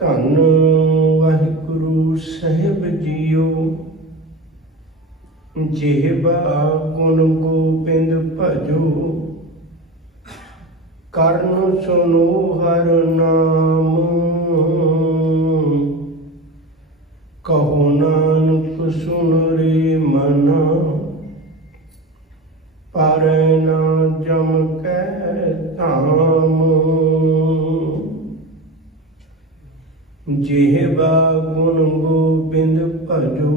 धन वाहिगुरु साहिब जियो, जेहबा गुण गोबिंद भजो, करन सुनो हर नाम। कहो नानक सुन रे मना, पारै ना जम कै धाम। जेहबा गुण गोबिंद भजो,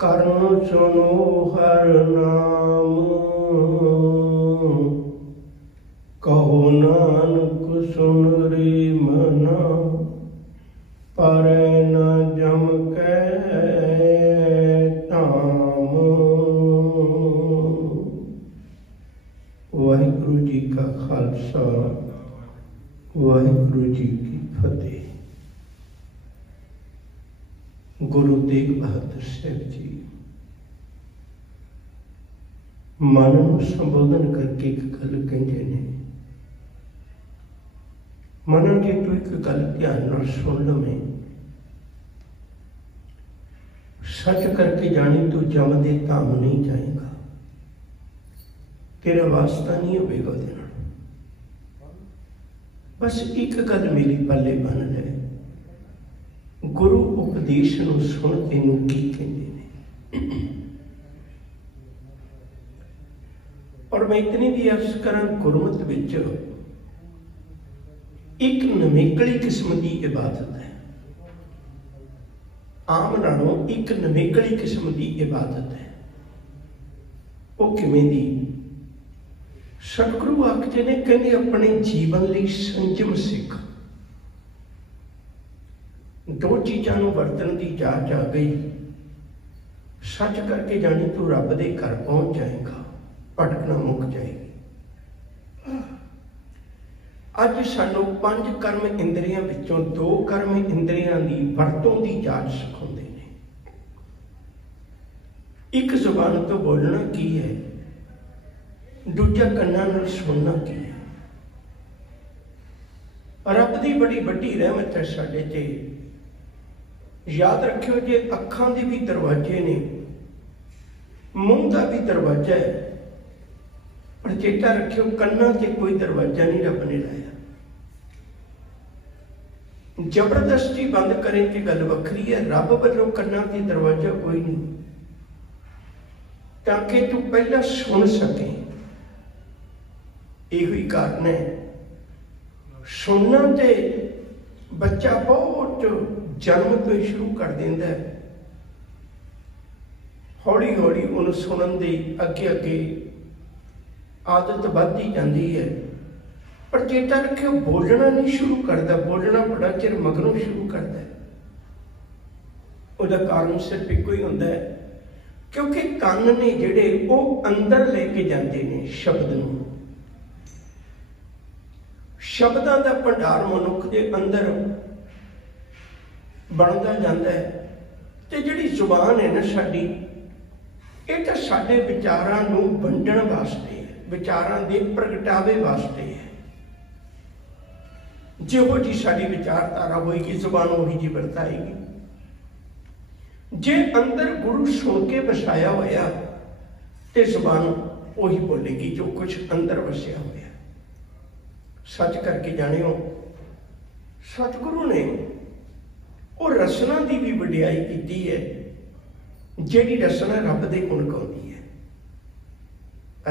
करन सुनो हर नाम। कहो नानक सुन रे मना, पारै ना जम कै धाम। वाहिगुरु जी का खालसा, वाहिगुरु जी की फतेह। गुरु तेग बहादुर साहब जी मन नूं संबोधन करके एक गल कहते ने, मना जे तू एक गल ध्यान नाल सुन लवें, सच करके जानी तू जम दे धाम नहीं जाएगा, तेरा वास्ता नहीं होगा ਉਹਦੇ ਨਾਲ। बस एक गल मेरी पल्ले बन जाए, गुरु उपदेश नूं सुन तैनूं की कहंदे ने। और मैं इतनी भी अर्ज करा, गुरमत विच एक नवेकली किस्म की इबादत है, आम नालों एक नवेकली किस्म की इबादत है। वो किवें दी? सतगुरु आखते ने, कहते अपने जीवन लिए संयम सीख। दो चीज़ों को वरतन की जांच आ गई, सच करके जानी तू रब दे घर पहुंच जाएगा, भटकना मुक जाएगी। अज सानू 5 कर्म इंद्रियां विचों 2 कर्म इंद्रियां की वरतों की जांच सिखाते हैं। एक जुबान तो बोलना की है, दूजा कन्नां नाल सुनना की है। रब की बड़ी वड्डी रहमत है साडे ते। याद रखियो, जे अखां दे भी दरवाजे ने, मूँह का भी दरवाजा है, पर चेता रखियो कन्नां ते कोई दरवाजा नहीं रब ने लाया। जबरदस्ती बंद करें कि गल वखरी है, रब वालों कन्नां ते दरवाजा कोई नहीं, ताकि तू पहला सुन सके। यही कारण है, सुनना ते बच्चा बहुत जन्म तो ही शुरू कर देंदा है। हौली हौली उन्हें सुनन दी अगे अगे आदत बढ़ती जाती है, पर चेता रखियो बोलना नहीं शुरू करता, बोलना बड़ा चिर मगरों शुरू करता है। उसका कारण सिर्फ एक ही होता है, क्योंकि कान ने जिहड़े वो अंदर लेके जाते हैं शब्द नूं। शब्दां दा भंडार मनुख के अंदर बनता जाता है। तो जिहड़ी जुबान है ना साडी, ये तो साडे विचारां नूं वंडण वास्ते है, विचारां दे प्रगटावे वास्ते है। जिहो जी साडी विचारधारा होएगी, जुबान उही जी वरताएगी। जे अंदर गुरु सुन के बसाया होया तो जुबान उही बोलेगी जो कुछ अंदर वसिया होया। सच करके जानियो, सतगुरु ने वो रसना की भी वडियाई की है, जिहड़ी रसना रब दे गुण गाउंदी है।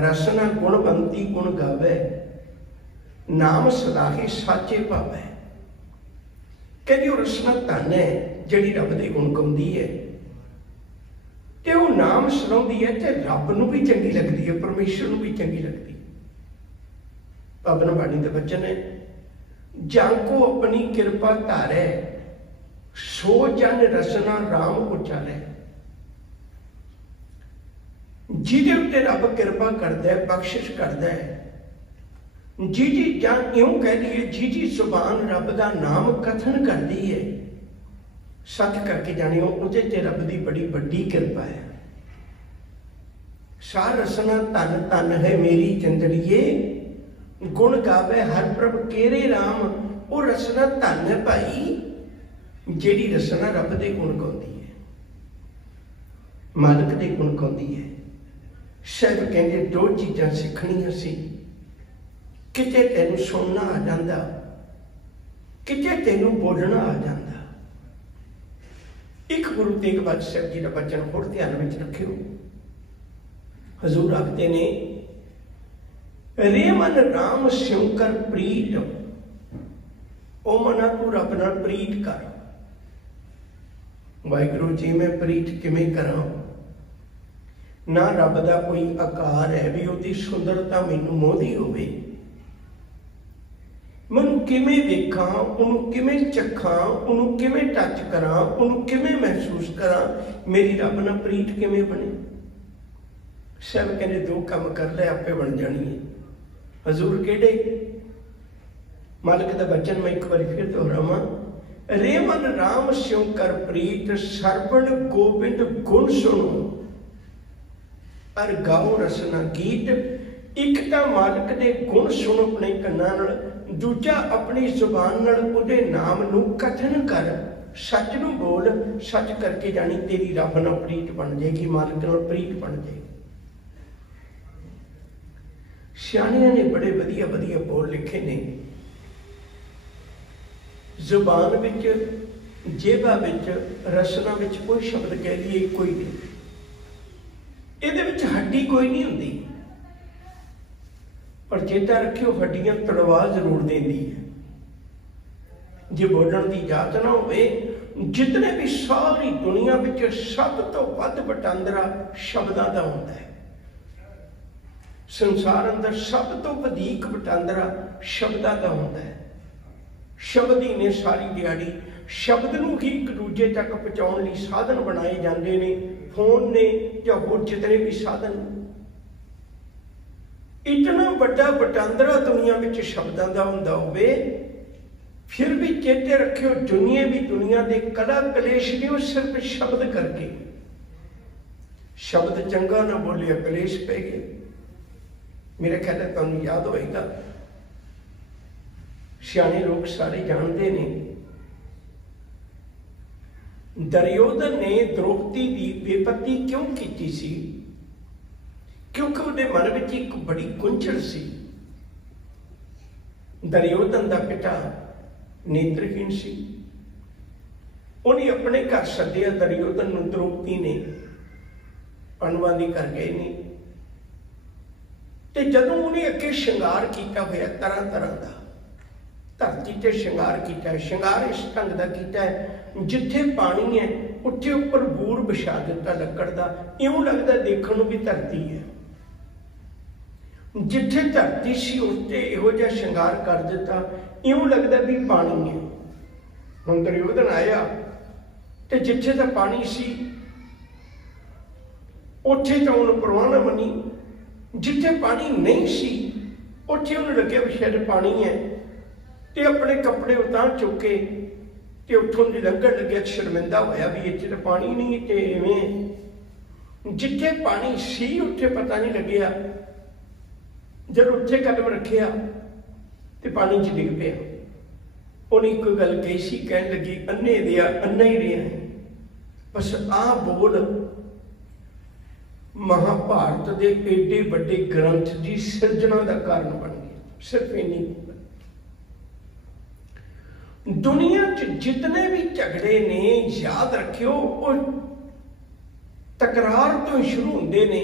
रसना गुणवंती गुण गावे, नाम सलाहे साचे पावे। कहती वो रसना धन है जिहड़ी रब दे गुण गाउंदी है, तो वो नाम सुनाउंदी है, तो रब नूं भी चंगी लगती है, परमेश्वर नूं भी चंगी लगती है। पावन बाणी के वचन है, जाको अपनी कृपा धारै, सो जन रसना राम उचारे। जिहदे उत्ते रब कृपा करता है, बख्शिश करता है, जी जी जां इउं कह दीए जी जी जुबान रब का नाम कथन करती है, सच करके जानियो उहदे ते रब की बड़ी वड्डी कृपा है। सा रसना धन धन है मेरी जिंदड़िए, गुण गावे हर प्रभ केरे राम। वो रसना धन है भाई जिहड़ी रसना रब दे गुण गाउंदी है, मालक दे गुण गाउंदी है। साहब कहंदे दो चीज़ां सिखणियां सी, किते तैनूं सुनना आ जांदा, किते तैनूं बोलना आ जांदा। एक गुरु तेग बहादुर साहब जी का बचन होर ध्यान में रखियो। हजूर आखते ने रे मन राम स्यों कर प्रीत, ओ मना तू रब नाल प्रीत कर। वाहिगुरू जी मैं प्रीत किवें करां? ना रब दा कोई आकार है भी उसकी सुंदरता मैनूं मोहदी होवे, मैनूं किवें वेखां, उहनूं किवें चखां, उहनूं किवें टच करां, उहनूं किवें महसूस करां, मेरी रब नाल प्रीत किवें बने? सब कहने दो काम कर ले आपे बन जानी है। हजूर केड़े? मालिक दा बचन मैं एक बार फिर दोहरावां, रे मन राम स्यों कर प्रीत, सरवण गोबिंद गुण सुनो अर गाओ रसना गीत। एक तो मालिक दे गुण सुनो अपने कन्नां नाल, दूजा अपनी जुबान नाल उहदे नाम नूं कथन कर, सच नूं बोल, सच करके जानी तेरी रब नाल प्रीत बन जाएगी, मालिक नाल प्रीत बन जाएगी। सियाणियां ने बड़े वधिया वधिया बोल लिखे ने, जुबान विच, जेबा विच, रसना विच कोई शब्द कह लिए कोई नहीं, इहदे विच हड्डी कोई नहीं हुंदी, पर चेता रखियो हड्डियां तड़वा जरूर देंदी है। जे बोलण दी इजाजत ना होवे, जितने भी सारी दुनिया विच सब तो वध वटांदरा शब्दां दा हुंदा है। संसार अंदर सब तो वधीक वटांदरा शब्दां दा हुंदा है। शब्द ही ने सारी दिहाड़ी, शब्द नूं ही एक दूजे तक पहुंचाउण लई साधन बनाए जांदे ने, फोन ने या होर जितने भी साधन। इतना बड़ा वटांदरा दुनिया में शब्दों का हुंदा होवे, फिर भी चेते रखियो दुनिया भी दुनिया के कला कलेश नहीं, सिर्फ शब्द करके। शब्द चंगा ना बोलिया कलेश पै गए। मेरे ख्याल है तुहानूं याद होएगा, सियाणे लोग सारे जानते ने, दुर्योधन ने द्रौपदी की बेपत्ती क्यों की सी? क्योंकि उसके मन में एक बड़ी गुंझल सी। दुर्योधन का पिता नेत्रहीन सी, उन्हें अपने घर सद्दिया दुर्योधन नूं, द्रौपदी ने अणवादी कर गए ने, ते जदों उन्हें अगे श्रृंगार किया होया तरह तरह का, धरती ते श्रृंगार किया है, श्रृंगार इस ढंग का किया है, जिथे पानी है उत्थे उपर बूर बिछा दिता लकड़ का, इउं लगता देखण नूं भी धरती है। जिथे धरती सी उत्ते इहो जिहा श्रृंगार कर दिता, इउं लगता भी पानी है। हुण दुर्योधन आया ते जिथे तां पानी सी उत्थे तां उहने परवाह ना मनी, जिथे पानी नहीं सी उत्थे उहनूं लग्गिया भी शायद पानी है, ते अपने कपड़े उतार चुके ते उत्थों दी लंघण लग्गिया, शर्मिंदा होया भी इत्थे तां पानी नहीं ते इवें। जिथे पानी सी उत्थे पता नहीं लग्गिया, जब उत्थे कदम रखिया तो पानी च डिग पिया। उन्हें एक गल कही सी, कहन लगी अन्ने दिया अन्ना ही रहा है। बस आ बोल महाभारत के एडे बड़े ग्रंथ की सिरजना का कारण बन गया। सिर्फ इन्नी दुनिया च जितने भी झगड़े ने, याद रखियो वो तकरार तो ही शुरू होंदे ने,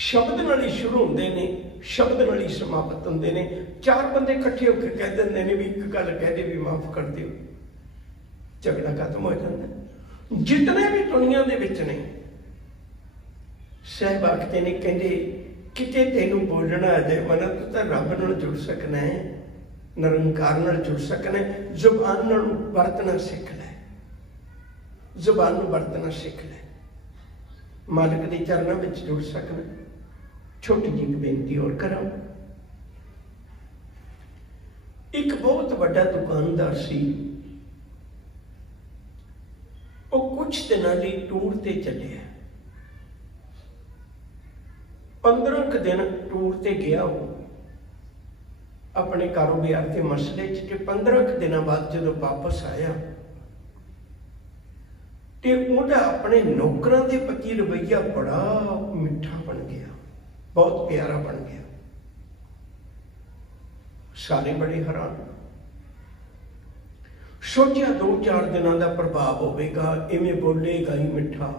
शब्द नाल ही शुरू होंदे ने, शब्द नाल ही समाप्त होंदे ने। चार बंदे इकट्ठे होकर कह देंदे ने भी एक गल कह दे भी माफ कर दिओ, झगड़ा खत्म हो जाता। जितने भी दुनिया दे विच ने, साहब आखते ने, कहंदे किते तैनूं बोलना आ जाए मना, तू तां रब नाल जुड़ सकना है, निरंकार नाल जुड़ सकना है, जुबान नाल वरतना सीख लै, जुबान नूं वरतना सीख लै, मालिक के चरणों में जुड़ सकना। छोटी जी बेनती और करा, एक बहुत बड़ा दुकानदार सी, वो कुछ दिनों लिए टूर ते चलिया, 15 दिन टूर ते गया। वो अपने कारोबार के मसले च। 15 दिनों बाद जो वापस आया तो उहदा अपने नौकरां के प्रति रवैया बड़ा मिठा बन गया, बहुत प्यारा बन गया। सारे बड़े हैरान। सोचा 2-4 दिनों का प्रभाव होगा, इवें बोलेगा ही मिठा,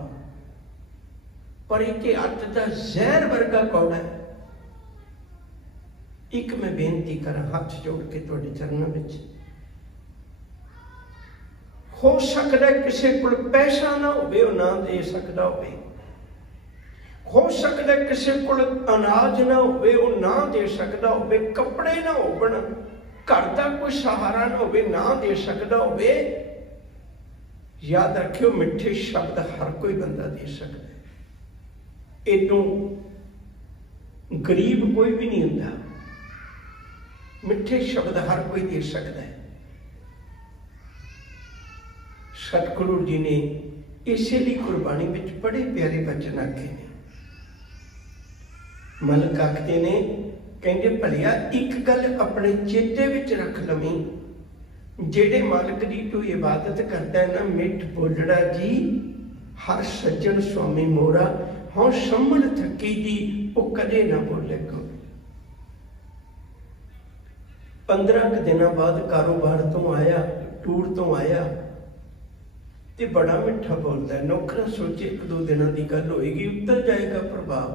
पर इत्थे अत का जहर वर्गा कौड़ा है। एक मैं बेनती करा हाथ जोड़ के तुहाडे चरणों में, हो सकता है किसी को पैसा ना होवे वो ना दे सकता हो सकता है किसी को अनाज ना होवे वो ना दे सकता होवे, कपड़े ना होवन, घर का कोई सहारा ना होवे ना दे सकता होवे। याद रखियो मिठे शब्द हर कोई बंदा दे सकता है, इतों गरीब कोई भी नहीं होता। मिठे शब्द हर कोई दे सकता है। सतगुरु जी ने इसलिए कुर्बानी में बड़े प्यारे वचन आखे ने। मलक आखते ने, कहते भलिया एक गल अपने चेते विच रख लवीं, जेड़े मालिक की तू इबादत करता है ना, मिठ बोलड़ा जी हर सज्जन स्वामी मोरा, हाँ संभल थकी जी वो कदे ना बोले को। 15 दिनों बाद कारोबार तो आया, टूर तो आया तो बड़ा मिठा बोलता है। नौकर सोचे 1-2 दिनों की गल होएगी, उतर जाएगा प्रभाव।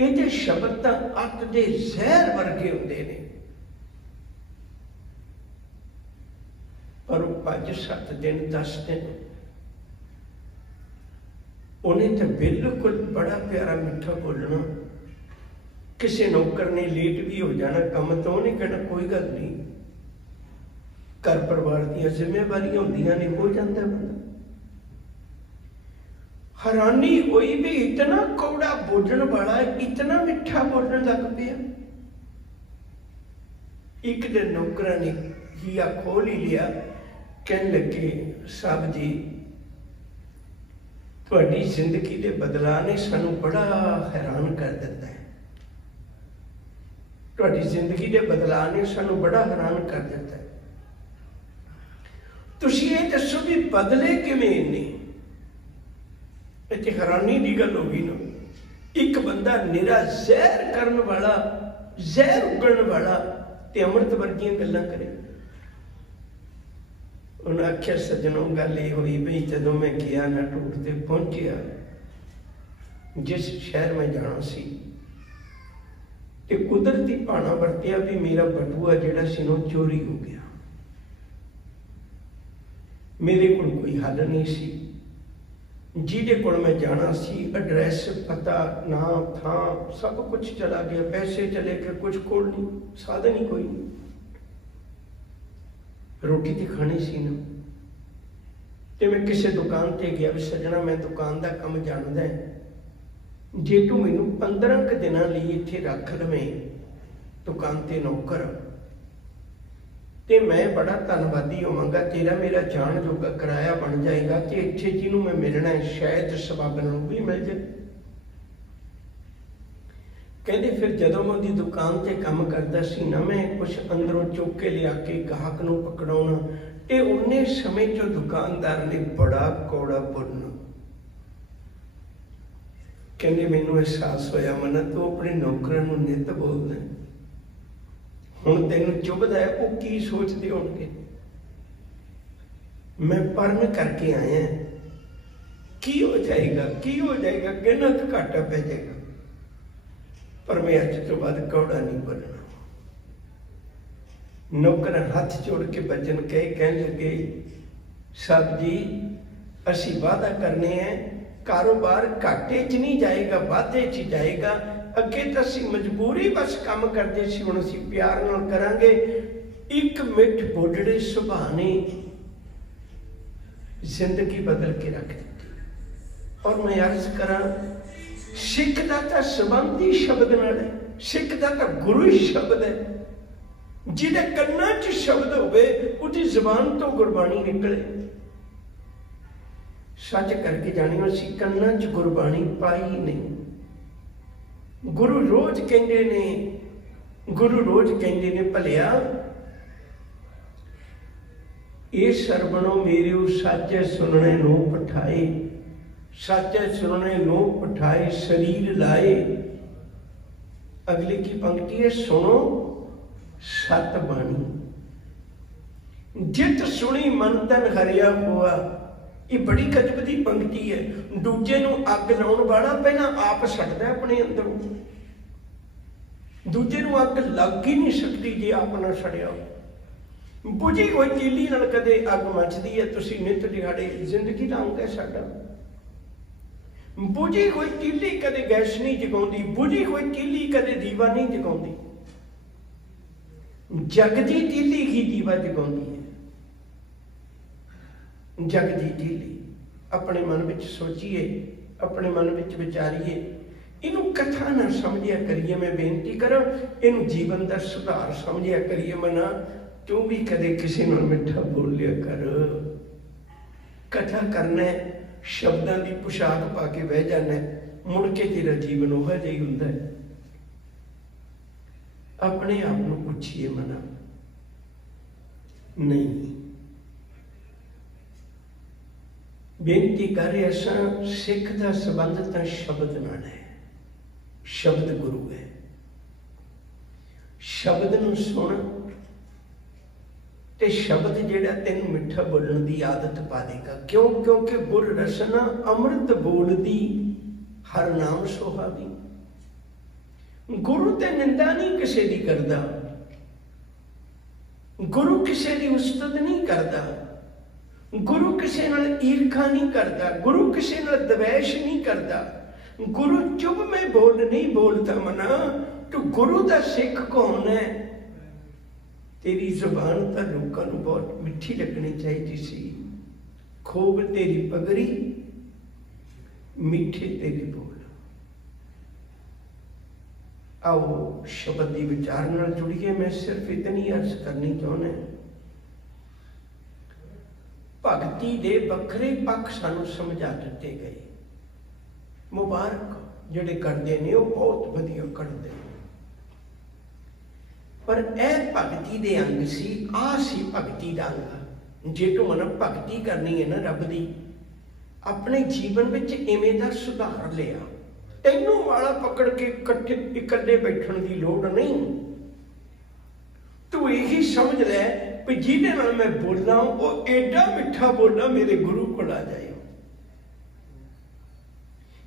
ये शब्द तो अत के जहर वर्गे होंगे ने, पर 5-7 दिन 10 दिन उन्हें तो बिल्कुल बड़ा प्यारा मिठा बोलना। किसी नौकर ने लेट भी हो जाना काम, तो उन्हें कहना कोई गल नहीं, घर परिवार दी जिम्मेवारियां होंदियां ने, हो जाता बंदा। हैरानी हुई भी इतना कौड़ा बोलने वाला इतना मिठा बोलने लग पिया। एक दिन नौकरा ने हिया खोल ही लिया, कहने लगे साहब जी तुहाडी जिंदगी के बदलाव ने सानू बड़ा हैरान कर दिता है, तुहाडी जिंदगी के बदलाव ने सानू बड़ा हैरान कर दिता है। तुसीं ये दसो भी बदले किवें ने? इत्थे हैरानी की गल होगी ना। एक बंदा निरा जहर करन वाला, जहर उगलण वाला ते अमृत वर्गियां गल्लां करे। उन्हें आख्या सज्जनों गल ये हुई बई, जदों मैं गया ना टूर ते पहुंचिया, जिस शहर में जाना सी ते कुदरती भाना वरतिया भी मेरा बटुआ जिहड़ा सी ना चोरी हो गया। मेरे को कोई हल नहीं सी, जिहदे कोल मैं जाना सी एड्रैस पता नाम थां सब कुछ चला गया, पैसे चले गए, कुछ कोल नहीं, साधन ही कोई नहीं। रोटी तो खानी सी ना, तो मैं किसी दुकान पर गया भी सजना मैं दुकान का काम जानता है, जे तू मैनू 15 दिनों लिए इत्थे रख लवें दुकान ते नौकर, तो मैं बड़ा धन्नवादी होवांगा, तेरा मेरा जान जोगा किराया बन जाएगा, तो इत्थे जिन्हों मैं मिलना है शायद सबाबन भी मिल जाए। कहते फिर जदों मैं उनकी दुकान से काम करता सी ना, मैं कुछ अंदरों चुक के लिया के गाहक नूं पकड़ाउणा, ते उन्ने समय चो दुकानदार ने बड़ा कौड़ा बोलना। कहते मैनूं एहसास होया मन तू अपने नौकरां नूं नित बोलदा, हुण तैनूं चुभदा है, वो की सोचते होणगे। मैं परन करके आया, की हो जाएगा, की हो जाएगा, कहना तो घाटा पै जाएगा, पर मैं अज तो बाद कौड़ा नहीं बोलना। नौकर हाथ जोड़ के बचन कहे, कहने लगे साहब जी असी वादा करने हैं, कारोबार घाटे च नहीं जाएगा, वाधे च जाएगा। अगे तो असी मजबूरी बस काम करते सी, हुण असी प्यार नाल करांगे। एक मिठ बोलड़े सुभाव ने जिंदगी बदल के रख दी। और मैं अर्ज करा, सिख का तो संबंध ही शब्द नाल है, सिख का तो गुरु ही शब्द है। जिहदे कन्नां च शब्द होवे उहदी ज़बान तो गुरबाणी निकले। सच करके जानियो असीं कन्नां च गुरबाणी पाई नहीं। गुरु रोज कहते ने गुरु रोज कहते ने भलिया ये सरवणों मेरे साचे सुनने नो पठाए, साचे सुनने नो पठाए शरीर लाए। अगले की पंक्ति है सुनो सत बाणी, जित सुनी मन तन हरिया हुआ। ये बड़ी गजब की पंक्ति है। दूजे नूं अग लाउण वाला पहला आप सड़दा अपने अंदरों, दूजे नूं अग लग ही नहीं सकती जे आप ना सड़िया। बुझी हुई तीली नाल कदे अग मचदी है, तुसीं नित दिहाड़े जिंदगी लंघ है साडा। बुझी हुई तीली कदे गैस नहीं जगाउंदी, बुझी हुई तीली कदे दीवा नहीं जगाउंदी, जगदी तीली ही दीवा जगाउंदी है। जगदी तीली अपने मन में सोचिए, अपने मन में विचारिए, इनू कथा ना समझिया करिए। मैं बेनती करा इन जीवन का सुधार समझिया करिए। मना तू भी कदे किसी नाल मिठा बोल लिया कर। कथा करना शब्दों की पोशाक पा के बह जाना, मुड़ के तेरा जीवन वह जिहा हुंदा है। अपने आप को पूछिए मना नहीं। बेनती कर असा सिख का संबंध तो शब्द नाल है, शब्द गुरु है। शब्द नूं सुन ते शब्द जिहड़ा तेन मिठा बोलण की आदत पा देगा। क्यों? क्योंकि गुर रसना अमृत बोलदी हर नाम सुहावी। गुरु ते निंदा नहीं किसी की करता, गुरु किसी की उस्तत नहीं करता, गुरु किसी नाल ईर्खा नहीं करता, गुरु किसी नाल द्वेष नहीं करता। गुरु चुप में बोल नहीं बोलता। मना तो गुरु का सिख कौन है? तेरी जुबान तो लोगों को बहुत मिठी लगनी चाहिए सी। खूब तेरी पगड़ी, मीठे तेरे बोल। आओ शब्द की विचार नाल जुड़िए। मैं सिर्फ इतनी अर्ज करनी चाहना, भगती दे बखरे पक्ष सानू समझा दिते गए। मुबारक जिहड़े करते हैं वो बहुत वधिया करते हैं, पर यह भगती दे अंग सी। आ सी भगती का अंग। जे तू मन भगती करनी है ना रब दी, अपने जीवन में इवें दा सुधार लिया। तेनू वाला पकड़ के इकट्ठे बैठण की लोड़ नहीं। तू यही समझ लै भी जिहदे नाल मैं बोलना वो एडा मिठा बोलना मेरे गुरु को आ जाए।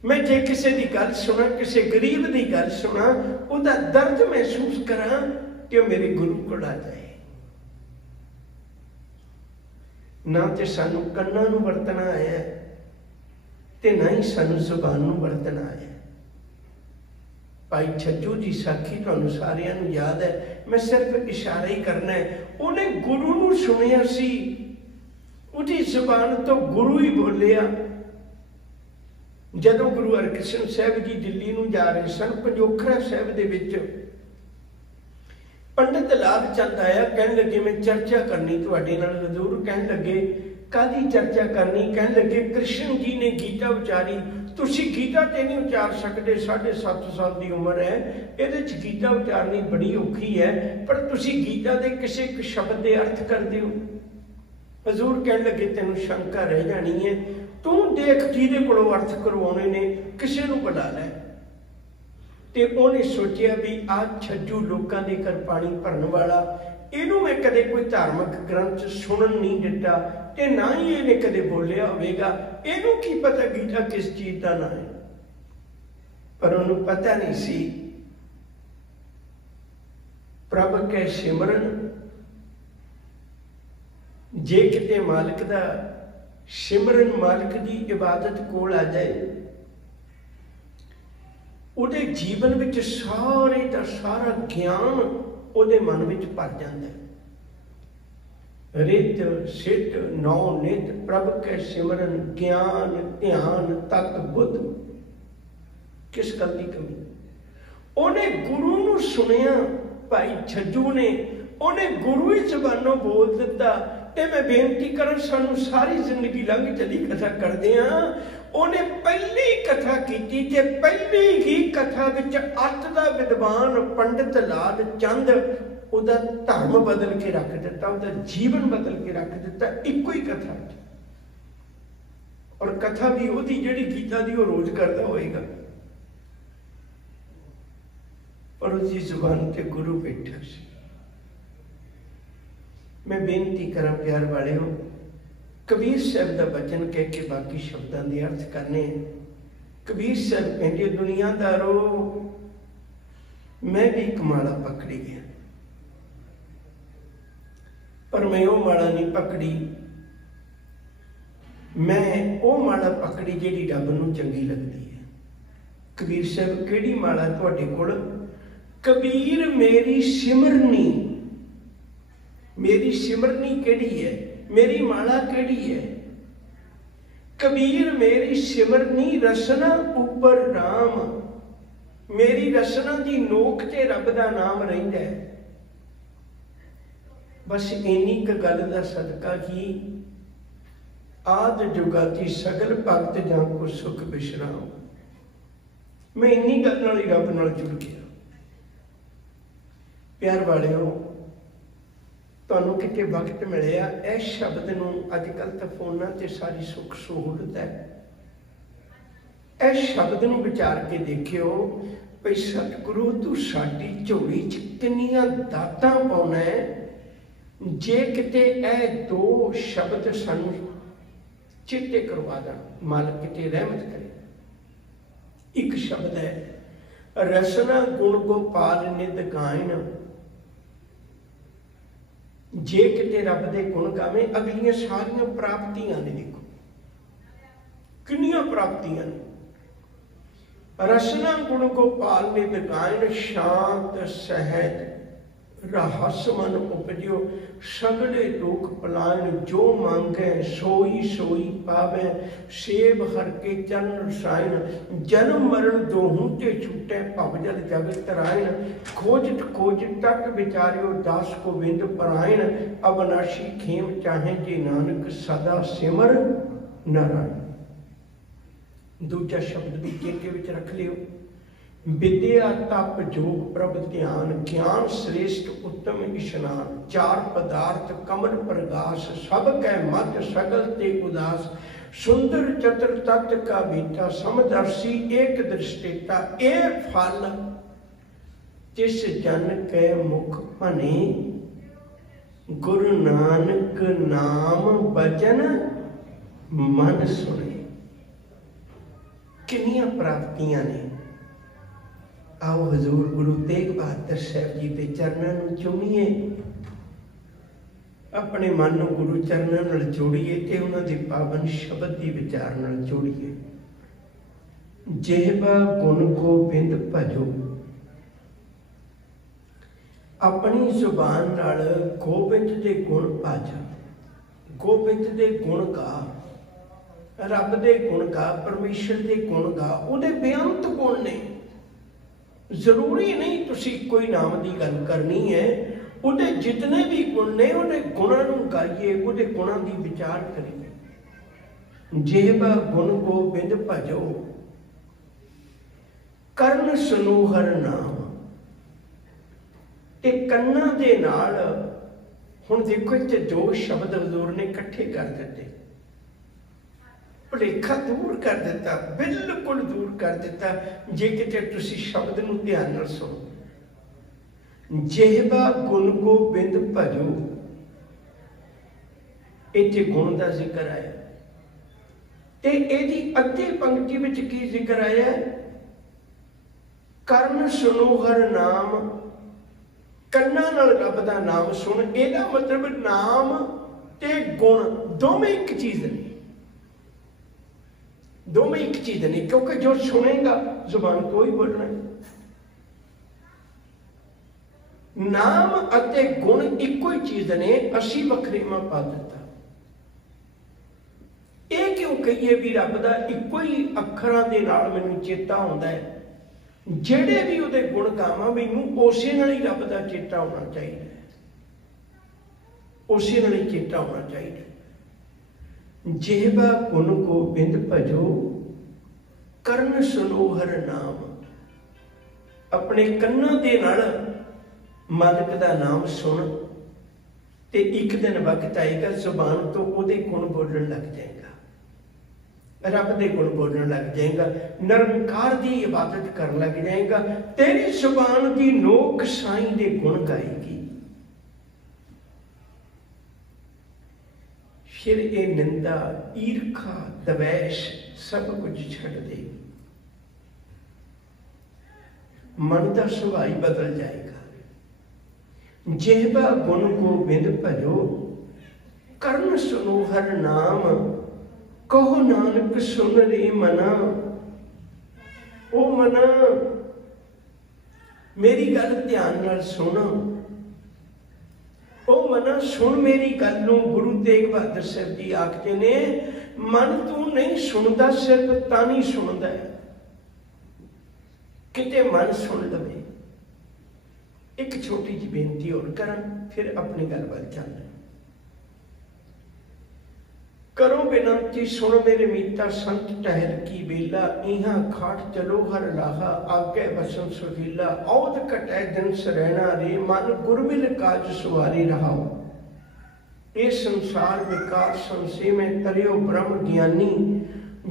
मैं जे किसी की गल सुना, किसी गरीब की गल सुना, उसका दर्द महसूस करा कि मेरे गुरु को आ जाए। ना तो सानू कन्नां नूं वरतना आया ते ना ही सानू जुबान नूं वरतना आया। भाई छज्जू की साखी तुहानू सारियां नूं याद है। मैं सिर्फ इशारा ही करना है। उन्हें गुरु नूं सुनिया सी, उहदी जुबान तो गुरु ही बोलिया। जदों गुरु हरकृष्ण साहब जी दिल्ली नूं जा रहे सन, पंजोखरा साहब दे विच पंडित लाभ चंद आया। कहने लगे मैं चर्चा करनी तुहाडे नाल हजूर। कहने लगे कादी चर्चा करनी? कहने लगे कृष्ण जी ने गीता उचारी, तुसी गीता ते नहीं उचार सकते। 7.5 साल की उम्र है, ये गीता उचारनी बड़ी औखी है, पर तुसी गीता के किसी एक शब्द के अर्थ कर दो। हजूर कहने लगे तेनों शंका रह जानी है, तू देख जिहदे कोलों अर्थ करवाने ने किसी नूं बुला लै। ते उन्हें सोचिया भी आ छज्जू लोगों के घर पानी भरन वाला, इनू मैं कदे कोई धार्मिक ग्रंथ सुनन नहीं दिता ते ना ही इन्हें कदे बोलिया होवेगा। इनू की पता गीता किस चीज का ना है। पर उन्हें पता नहीं सी प्रभ के सिमरन जे किते मालिक दा सिमरन, मालिक की इबादत कोल आ जाए, उहदे जीवन विच सारे दा सारा ज्ञान उहदे मन विच भर जाता है। रित सित नौ नित प्रभ के सिमरन, ज्ञान ध्यान तक बुद्ध। किस गल की कमी? उन्हें गुरु नूं सुनिया भाई छज्जू ने, उन्हें गुरु ही जबानों बोल दिता। ते मैं बेनती करा सानू सारी जिंदगी लंघ चली कथा करदे हां, उन्हें पहली कथा की ते पहली ही कथा विच अत दा विद्वान पंडित लाल चंद उहदा धर्म बदल के रख दिता, उहदा जीवन बदल के रख दिता इको ही कथा। और कथा भी उहदी जिहड़ी गीता दी वो रोज करता होएगा, पर उसकी जुबान ते गुरु बैठा सी। मैं बेनती करा प्यार वाले हो, कबीर साहब का बचन कह के बाकी शब्दों के अर्थ करने। कबीर साहब कहते दुनियादारो मैं भी एक माला पकड़ी गया, पर मैं वो माला नहीं पकड़ी, मैं वो माला पकड़ी जिहड़ी रब नूं चंगी लगती है। कबीर साहब किहड़ी माला तुहाडे कोल? कबीर मेरी सिमरनी, मेरी सिमरनी केड़ी है, मेरी माला केड़ी है? कबीर मेरी सिमरनी रसना उपर राम, मेरी रसना की नोक ते रब दा नाम रहिंदा है। बस इन्नी क गल दा सदका ही आद जुगाती सगल भगत जां को सुख विश्राम। मैं इन्नी गल नाल ही रब नाल जुड़ गया। प्यार वालिओ, तुहानूं किते वक्त मिलिया इस शब्द नूं, अजकल तो फोनां ते सारी सुख सहूलत है, इस शब्द नूं विचार के देखियो भई सतगुरु तू साडी झोली च किन्नियां दातां पाउणा है। जे किते ए दो शब्द सानूं चेते करवा देण, मालक किते रहमत करे। एक शब्द है रसना गुण गोपाल निध गायन। जे किते रब दे गुण गावे अगलियां सारियां प्राप्तियां ने, देखो किन्नियां प्राप्तियां ने। रसना गुण गोपाल निध गायन, शांत सहज रहस मन उपजो, सगले दुख पलायन, जो मांगे सोई सोई पावे, सेब हर के चरण रसायन, जन्म मरण दोहूं ते छूटे, भवजल जगत तरायन, खोजत खोजत तक विचार्यो, दास को बिंद परायण, अविनाशी खेम चाहे जे नानक, सदा सिमर नारायण। दूजा शब्द भी चेते विच रख लियो, विद्या तप जोग प्रभ ध्यान, ज्ञान श्रेष्ठ उत्तम इशनान, चार पदार्थ कमल प्रगास, सब कै मत सगल ते उदास, सुंदर चतुर तत्व का बीता, समदर्शी एक दृष्टिता, ए फल तिस जन कै मुख भने, गुरु नानक नाम बचन मन सुने। किन्नियां प्राप्तियां ने। आओ हजूर गुरु तेग बहादुर साहब जी के चरणों में चूमीए, अपने मन को गुरु चरणों नाल जोड़िए ते उन्होंने पावन शब्द की विचार नाल जोड़िए। जेहबा गुण गोबिंद भजो, अपनी जुबान नाल गोबिंद के गुण भज, गोबिंद के गुण गा, रब के गुण गा, परमेश्वर के गुण गा। उहदे बेअंत गुण ने, जरूरी नहीं तुसी कोई नाम की गल करनी है, उहदे जितने भी गुण ने उहदे गुणां नूं गाइए, उहदे गुणां की विचार करिए। जेहबा गुण गोबिंद भजो, कर्ण सनोहर नाम, ते कन्ना दे नाल हुण देखो इत्थे दो शब्द हजूर ने इकट्ठे कर दिते, भुलेखा दूर कर दिता, बिल्कुल दूर कर दिता। जे किते तुसी शब्द नूं ध्यान नाल सुनो, जेहबा गुण गोबिंद भजो, इत्थे गुण का जिक्र आया, ते इहदी अद्धी पंक्ति विच की जिक्र आया? कर्ण सनोहर नाम, कन्ना नाल रब दा नाम सुन। इहदा मतलब नाम ते गुण दोवें एक चीज ने, दोवें एक चीज नहीं, क्योंकि जो सुनेगा जुबान को ही बोलना है। नाम अते गुण इको ही चीज ने, असी वखरेवा पा दिता। ये क्यों कहिए भी रब दा इको ही अखरां दे नाल मैनूं चेता आउंदा है, जेड़े भी उहदे गुण गावां मैनूं उसे नाल ही रब दा चेता होना चाहिए, उसे नाल ही चेता होना चाहिए। जेहबा गुण गोबिंद भजो, ਕਰਨ ਸਨੋਹਰ ਨਾਮ। अपने कन्ना दे नाल मालिक दा नाम सुन ते एक दिन वक्त आएगा जुबान तो ओदे गुण बोलण लग जाएगा, रब दे गुण बोलण लग जाएगा, निरंकार दी इबादत करन लग जाएगा। तेरी जुबान दी नोक साईं दे गुण गाएगी। फिर ये निंदा ईर्खा द्वेष सब कुछ छड़ देगी। मन का सुभाई बदल जाएगा। जेहबा गुण गोबिंद भजो करण सनोहर नाम। कहो नानक सुन रे मना। ओ मना मेरी गल ध्यान नाल सुन। ओ मना सुन मेरी गल नूं। गुरु तेग बहादुर साहब जी आखते ने मन तू नहीं सुनता, सिर्फ तानी सुनता है। किते मन सुन लवे। एक छोटी जी बेनती और करा, फिर अपनी गल वल चल। करो बेनती सुन मेरे मीता संत टहल की बेला। इहा खाट चलो हर लाहा आगे बसन सुहीला। औद कटै दिन सरैना रे मन गुरमिल काज सुवारी रहाओ। ये संसार विकार संसे में तरियो ब्रह्म ज्ञानी।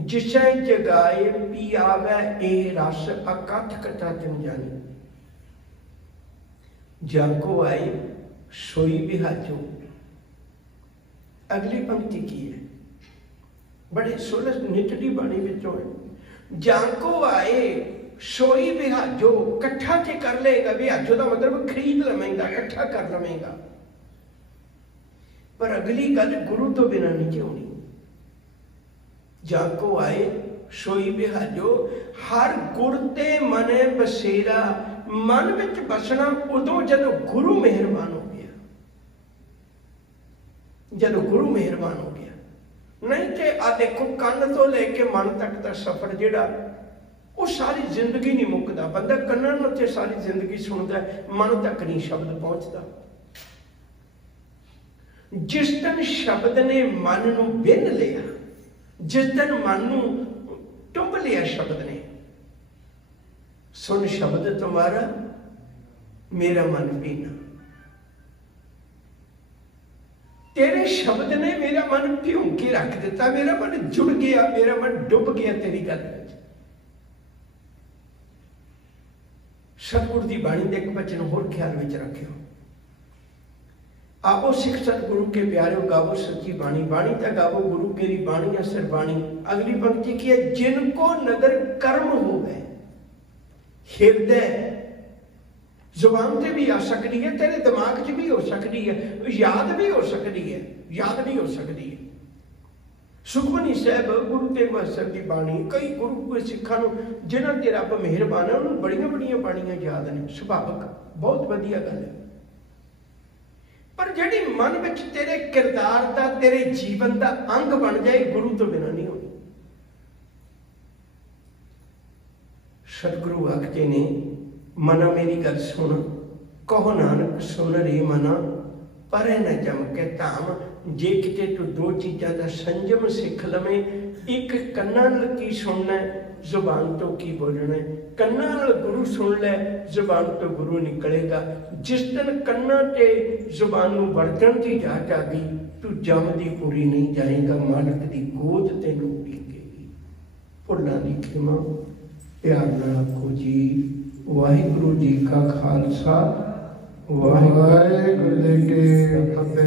जिसे जगाए पी आवे ए रस अकथ कथा तिन जानी। जाको आए सोई बिहाजो। अगली पंक्ति की है, बड़े सुलझ निचली बाणी विचों है। जाको आए सोई बिहाजो। कट्ठा के कर लेगा। बिहाजो का मतलब खरीद लवेगा, कट्ठा कर लवेगा। पर अगली गल गुरु तो बिना नहीं होनी। जाको आए सोई बिहाजो। हर गुर ते मने बसेरा। मन विच बसना उदों जदों गुरु मेहरबान हो गया, जदों गुरु मेहरबान हो गया। नहीं तो आ देखो कन तो लेके मन तक का सफर जिहड़ा वो सारी जिंदगी नहीं मुकदा। बंदा कन्नां नाल ते सारी जिंदगी सुनता है, मन तक नहीं शब्द पहुंचता। जिस दिन शब्द ने मन नूं बिन लिया, जिस दिन मन नूं टुंब लिया शब्द ने, सुन शब्द तुम्हारा मेरा मन पीना। तेरे शब्द ने मेरा मन भ्यूं के रख दिता। मेरा मन जुड़ गया, मेरा मन डुब गया तेरी गल। सतगुर की बाणी दे एक वचन होर ख्याल में रखियो। आपो सिख सतगुरु के प्यारे गावो सच्ची बाणी। बाणी तक गावो गुरु केरी बाणी असर बाणी। अगली पंक्ति की है, जिनको नगर कर्म हो गए। हृदय जुबान से भी आ सकती है, तेरे दिमाग च भी हो सकती है, याद भी हो सकती है, याद भी हो सकती है। सुखमनी साहब गुरु तेग बहादुर साहब की बाणी, कई गुरु सिखा जिन्होंने ते रब मेहरबान है उन्होंने बड़िया बड़िया बाणियां याद ने। सुभावक बहुत वधिया गल है। पर जिहड़ी मन विच तेरे किरदार दा, तेरे जीवन का अंग बन जाए, गुरु तो बिना नहीं होनी। सतगुरु आखते ने मना मेरी गल सुन। कहो नानक सुन रे मना। पर न चमके धाम। जे किते तू दो चीज़ों का संयम सिख लवे। एक कन्नां नाल की सुनना, जुबान तो की बोलना। कन्नां नाल गुरु सुन लै, जुबान तो गुरु निकलेगा। जिस दिन कन्नां ते जुबान नूं वरतण की जाच आ गई, तू जमदी पूरी नहीं जाएगा। मालक दी गोद तैनूं पीकेगी। भुल्लां दी खिमा प्यार नाल आखो जी। वाहिगुरु जी का खालसा, वाहिगुरु जी की फतेह।